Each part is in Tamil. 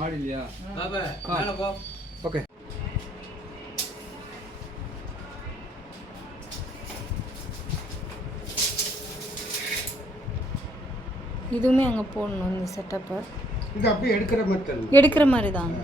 மாடிலையா? பாபா மேலே போ. ஓகே. இதுவுமே அங்கே போடணும் இந்த செட்டப்பை. இது அப்படியே எடுக்கிற மாதிரி எடுக்கிற மாதிரி தாங்க.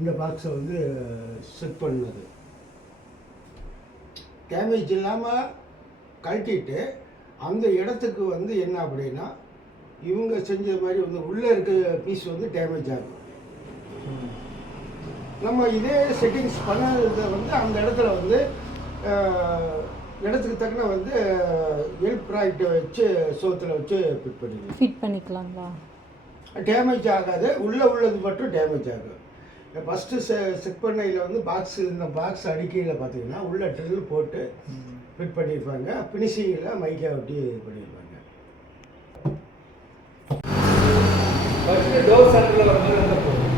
இந்த பாக்ஸை வந்து செட் பண்ணது டேமேஜ் இல்லாமல் கழட்டிட்டு அந்த இடத்துக்கு வந்து என்ன அப்படின்னா இவங்க செஞ்ச மாதிரி வந்து உள்ளே இருக்க பீஸ் வந்து டேமேஜ் ஆகும். நம்ம இதே செட்டிங்ஸ் பண்ணதை வந்து அந்த இடத்துல வந்து இடத்துக்கு தக்கன வந்து எல்ப் ப்ராடக்டை வச்சு சோத்தில் வச்சு ஃபிட் பண்ணிக்கலாங்களா? டேமேஜ் ஆகாது. உள்ளது மட்டும் டேமேஜ் ஆகும். ஃபஸ்ட்டு செக் பண்ணையில் வந்து இந்த பாக்ஸ் அடிக்கையில் பார்த்தீங்கன்னா உள்ள ட்ரில் போட்டு ஃபிட் பண்ணியிருப்பாங்க. ஃபினிஷிங்கில் மைக்கா ஒட்டி இது பண்ணியிருப்பாங்க. ஃபஸ்ட்டு டோர் சென்டரில் வர மாதிரி இருந்தால் போதும்.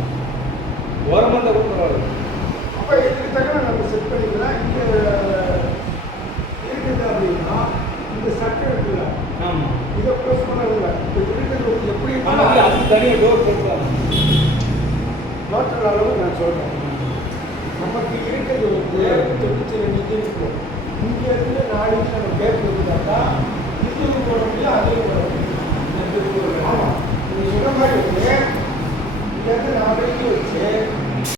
ஓரமாக இருந்தால் கூட பரவாயில்ல. அப்போ இதுக்கு தக்கன நம்ம செட் பண்ணிக்கலாம். இங்கே இருக்குது அப்படின்னா இந்த சட்டை இருக்குல்ல, ஆமாம், இதை ப்ளஸ் பண்ணல. இப்போ இருக்கிறது எப்படி அதுக்கு தனியாக டோர் போட்டுக்கலாம். டோட்டல் அளவு நான் சொல்கிறேன். நமக்கு இருக்கிறது வந்து